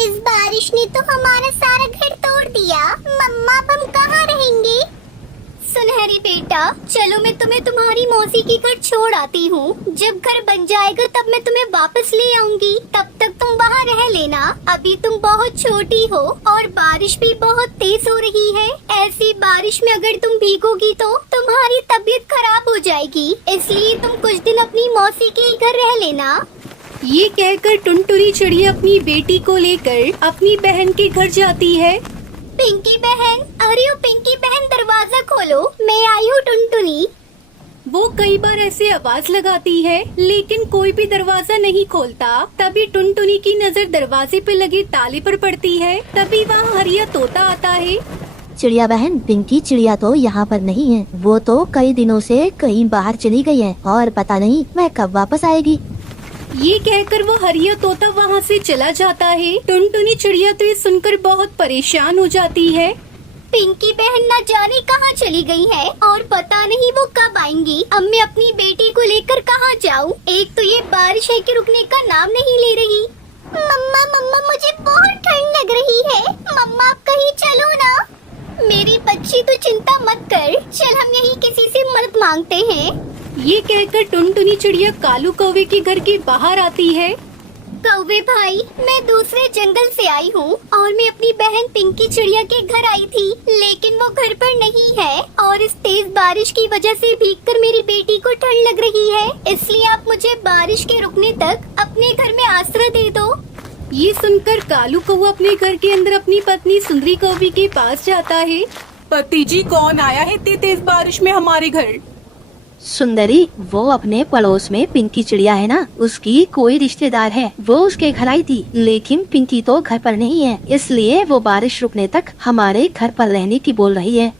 इस बारिश ने तो हमारा सारा घर तोड़ दिया। मम्मा अब हम कहाँ रहेंगे? सुनहरी बेटा, चलो मैं तुम्हें तुम्हारी मौसी के घर छोड़ आती हूँ। जब घर बन जाएगा तब मैं तुम्हें वापस ले आऊंगी। तब तक तुम वहाँ रह लेना। अभी तुम बहुत छोटी हो और बारिश भी बहुत तेज हो रही है। ऐसी बारिश में अगर तुम भीगोगी तो तुम्हारी तबीयत खराब हो जाएगी। इसलिए तुम कुछ दिन अपनी मौसी के घर रह लेना। ये कहकर टुनटुनी चिड़िया अपनी बेटी को लेकर अपनी बहन के घर जाती है। पिंकी बहन, अरे ओ पिंकी बहन, दरवाजा खोलो, मैं आई हूँ टुनटुनी। वो कई बार ऐसे आवाज लगाती है लेकिन कोई भी दरवाजा नहीं खोलता। तभी टुनटुनी की नजर दरवाजे पे लगे ताले पर पड़ती है। तभी वहाँ हरिया तोता आता है। चिड़िया बहन, पिंकी चिड़िया तो यहाँ पर नहीं है। वो तो कई दिनों से कहीं बाहर चली गई है और पता नहीं वह कब वापस आएगी। ये कहकर वो हरिया तोता वहाँ से चला जाता है। टुनटुनी चिड़िया तो ये सुनकर बहुत परेशान हो जाती है। पिंकी बहन न जाने कहाँ चली गई है और पता नहीं वो कब आएंगी। अब मैं अपनी बेटी को लेकर कहाँ जाऊँ? एक तो ये बारिश है कि रुकने का नाम नहीं ले रही। मम्मा मम्मा, मुझे बहुत ठंड लग रही है। मम्मा आप कहीं चलो ना। मेरी बच्ची तो चिंता मत कर, चल हम यहीं किसी से मदद मांगते हैं। ये कहकर टुनटुनी चिड़िया कालू कौवे के घर के बाहर आती है। कौवे भाई, मैं दूसरे जंगल से आई हूँ और मैं अपनी बहन पिंकी चिड़िया के घर आई थी, लेकिन वो घर पर नहीं है और इस तेज बारिश की वजह से भीगकर मेरी बेटी को ठंड लग रही है। इसलिए आप मुझे बारिश के रुकने तक अपने घर में आश्रय दे दो। ये सुनकर कालू कौवा अपने घर के अंदर अपनी पत्नी सुंदरी कौवी के पास जाता है। पति जी, कौन आया है इतनी तेज बारिश में हमारे घर? सुंदरी, वो अपने पड़ोस में पिंकी चिड़िया है ना, उसकी कोई रिश्तेदार है। वो उसके घर आई थी, लेकिन पिंकी तो घर पर नहीं है, इसलिए वो बारिश रुकने तक हमारे घर पर रहने की बोल रही है।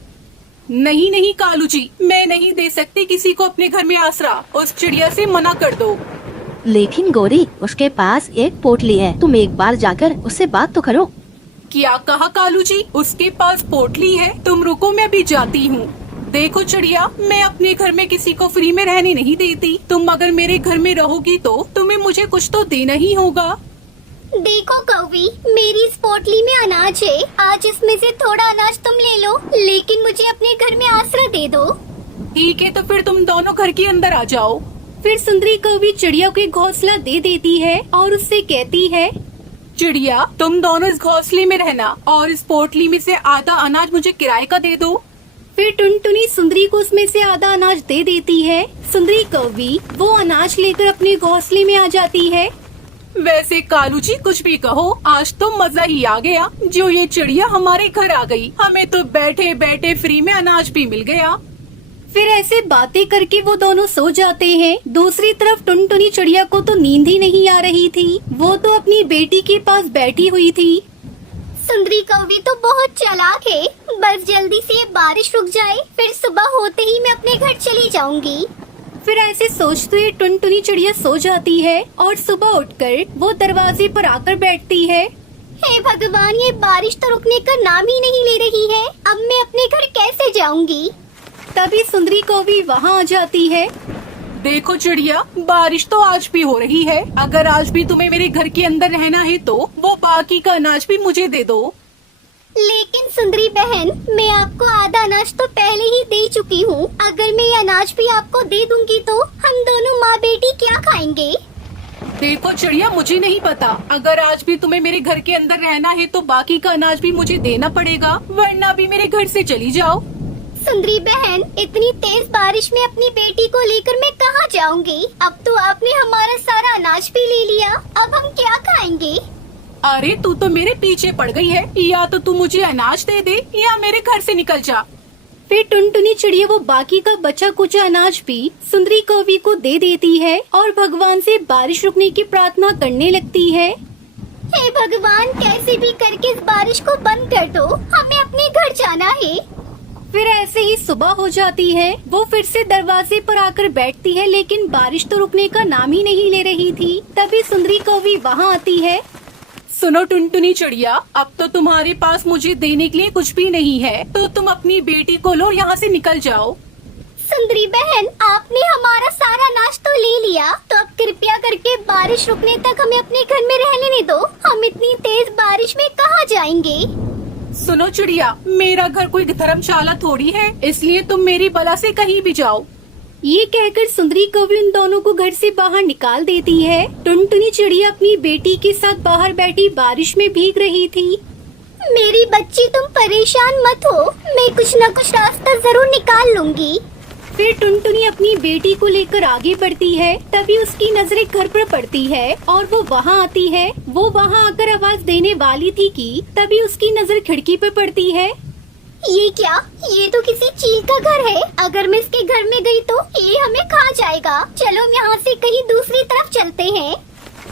नहीं नहीं कालू जी, मैं नहीं दे सकती किसी को अपने घर में आसरा। उस चिड़िया से मना कर दो। लेकिन गौरी, उसके पास एक पोटली है, तुम एक बार जाकर उससे बात तो करो। क्या कहा कालू जी? उसके पास पोटली है? तुम रुको, मैं भी जाती हूँ। देखो चिड़िया, मैं अपने घर में किसी को फ्री में रहने नहीं देती। तुम अगर मेरे घर में रहोगी तो तुम्हें मुझे कुछ तो देना ही होगा। देखो कौवी, मेरी इस पोटली में अनाज है। आज इसमें से थोड़ा अनाज तुम ले लो, लेकिन मुझे अपने घर में आश्रय दे दो। ठीक है, तो फिर तुम दोनों घर के अंदर आ जाओ। फिर सुंदरी कौवी चिड़िया को एक घोंसला दे देती है और उससे कहती है, चिड़िया, तुम दोनों इस घोंसले में रहना और इस पोटली में से आधा अनाज मुझे किराए का दे दो। फिर टुनटुनी सुंदरी को उसमें से आधा अनाज दे देती है। सुंदरी कौवी वो अनाज लेकर अपने घोंसले में आ जाती है। वैसे कालू जी, कुछ भी कहो, आज तो मजा ही आ गया जो ये चिड़िया हमारे घर आ गई। हमें तो बैठे बैठे फ्री में अनाज भी मिल गया। फिर ऐसे बातें करके वो दोनों सो जाते हैं। दूसरी तरफ टुनटुनी चिड़िया को तो नींद ही नहीं आ रही थी। वो तो अपनी बेटी के पास बैठी हुई थी। सुंदरी कौवी तो बहुत चालाक है। बस जल्दी से ये बारिश रुक जाए, फिर सुबह होते ही मैं अपने घर चली जाऊंगी। फिर ऐसे सोचते हुए टुनटुनी चिड़िया सो जाती है और सुबह उठकर वो दरवाजे पर आकर बैठती है। हे भगवान, ये बारिश तो रुकने का नाम ही नहीं ले रही है। अब मैं अपने घर कैसे जाऊंगी? तभी सुंदरी कौवी वहाँ आ जाती है। देखो चिड़िया, बारिश तो आज भी हो रही है। अगर आज भी तुम्हें मेरे घर के अंदर रहना है तो वो बाकी का अनाज भी मुझे दे दो। लेकिन सुंदरी बहन, मैं आपको आधा अनाज तो पहले ही दे चुकी हूँ। अगर मैं ये अनाज भी आपको दे दूंगी तो हम दोनों माँ बेटी क्या खाएंगे? देखो चिड़िया, मुझे नहीं पता। अगर आज भी तुम्हें मेरे घर के अंदर रहना है तो बाकी का अनाज भी मुझे देना पड़ेगा, वरना भी मेरे घर से चली जाओ। सुंदरी बहन, इतनी तेज बारिश में अपनी बेटी को लेकर मैं कहाँ जाऊंगी? अब तो आपने हमारा सारा अनाज भी ले लिया, अब हम क्या खाएंगे? अरे तू तो मेरे पीछे पड़ गई है। या तो तू मुझे अनाज दे दे या मेरे घर से निकल जा। फिर टुनटुनी चिड़िया वो बाकी का बचा कुचा अनाज भी सुंदरी कौवी को दे देती है और भगवान से बारिश रुकने की प्रार्थना करने लगती है। हे भगवान, कैसे भी करके इस बारिश को बंद कर दो, हमें अपने घर जाना है। फिर ऐसे ही सुबह हो जाती है। वो फिर से दरवाजे पर आकर बैठती है, लेकिन बारिश तो रुकने का नाम ही नहीं ले रही थी। तभी सुंदरी कौवी वहाँ आती है। सुनो टुनटुनी चिड़िया, अब तो तुम्हारे पास मुझे देने के लिए कुछ भी नहीं है, तो तुम अपनी बेटी को लो, यहाँ से निकल जाओ। सुंदरी बहन, आपने हमारा सारा अनाज तो ले लिया, तो अब कृपया करके बारिश रुकने तक हमें अपने घर में रह लेने दो। हम इतनी तेज बारिश में कहाँ जाएंगे? सुनो चिड़िया, मेरा घर कोई धर्मशाला थोड़ी है, इसलिए तुम मेरी बला से कहीं भी जाओ। ये कहकर सुंदरी कौवी उन दोनों को घर से बाहर निकाल देती है। टुनटुनी चिड़िया अपनी बेटी के साथ बाहर बैठी बारिश में भीग रही थी। मेरी बच्ची, तुम परेशान मत हो, मैं कुछ न कुछ रास्ता जरूर निकाल लूंगी। फिर टुनटुनी अपनी बेटी को लेकर आगे बढ़ती है। तभी उसकी नजरें घर पर पड़ती है और वो वहाँ आती है। वो वहाँ आकर आवाज देने वाली थी कि तभी उसकी नजर खिड़की पर पड़ती है। ये क्या? ये तो किसी चील का घर है। अगर मैं इसके घर में गई तो ये हमें खा जाएगा। चलो हम यहाँ से कहीं दूसरी तरफ चलते हैं।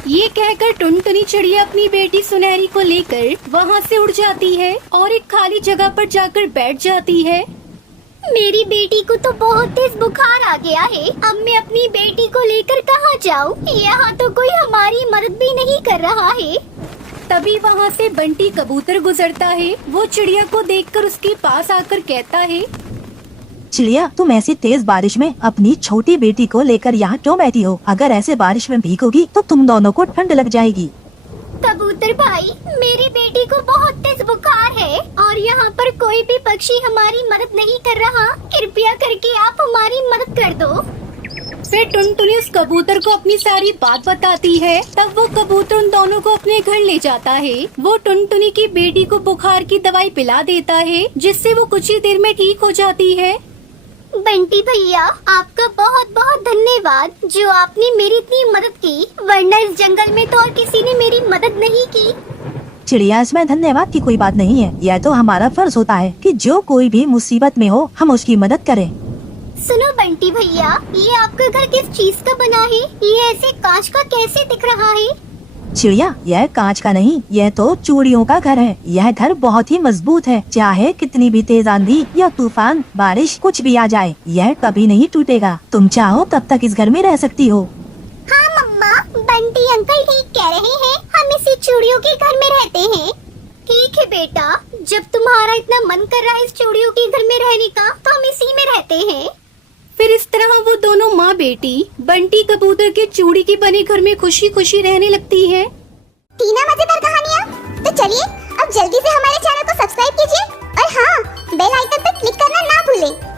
ये कहकर टुनटुनी चिड़िया अपनी बेटी सुनहरी को लेकर वहाँ से उड़ जाती है और एक खाली जगह पर जाकर बैठ जाती है। मेरी बेटी को तो बहुत तेज बुखार आ गया है। अब मैं अपनी बेटी को लेकर कहाँ जाऊँ? यहाँ तो कोई हमारी मदद भी नहीं कर रहा है। तभी वहाँ से बंटी कबूतर गुजरता है। वो चिड़िया को देखकर उसके पास आकर कहता है, चिड़िया, तुम ऐसी तेज बारिश में अपनी छोटी बेटी को लेकर यहाँ क्यों बैठी हो? अगर ऐसे बारिश में भीगोगी तो तुम दोनों को ठंड लग जाएगी। कबूतर भाई, मेरी बेटी को बहुत तेज बुखार है और यहाँ पर कोई भी पक्षी हमारी मदद नहीं कर रहा। कृपया करके आप हमारी मदद कर दो। फिर टुनटुनी उस कबूतर को अपनी सारी बात बताती है। तब वो कबूतर उन दोनों को अपने घर ले जाता है। वो टुनटुनी की बेटी को बुखार की दवाई पिला देता है, जिससे वो कुछ ही देर में ठीक हो जाती है। बंटी भैया, आपका बहुत बहुत धन्यवाद जो आपने मेरी इतनी मदद की, वरना इस जंगल में तो और किसी ने मेरी मदद नहीं की। चिड़िया, इसमें धन्यवाद की कोई बात नहीं है। यह तो हमारा फर्ज होता है कि जो कोई भी मुसीबत में हो हम उसकी मदद करें। सुनो बंटी भैया, ये आपका घर किस चीज का बना है? ये ऐसे कांच का कैसे दिख रहा है? चिड़िया, यह कांच का नहीं, यह तो चूड़ियों का घर है। यह घर बहुत ही मजबूत है। चाहे कितनी भी तेज आंधी या तूफान, बारिश, कुछ भी आ जाए, यह कभी नहीं टूटेगा। तुम चाहो तब तक इस घर में रह सकती हो। हाँ मम्मा, बंटी अंकल ठीक कह रहे हैं। हम इसी चूड़ियों के घर में रहते हैं। ठीक है बेटा, जब तुम्हारा इतना मन कर रहा है इस चूड़ियों के घर में रहने का, तो हम इसी में रहते हैं। फिर इस तरह वो दोनों माँ बेटी बंटी कबूतर के चूड़ी के बने घर में खुशी खुशी रहने लगती है। तीना मजेदार कहानियाँ। तो चलिए अब जल्दी से हमारे चैनल को सब्सक्राइब कीजिए और हाँ, बेल आइकन पर क्लिक करना ना भूलें।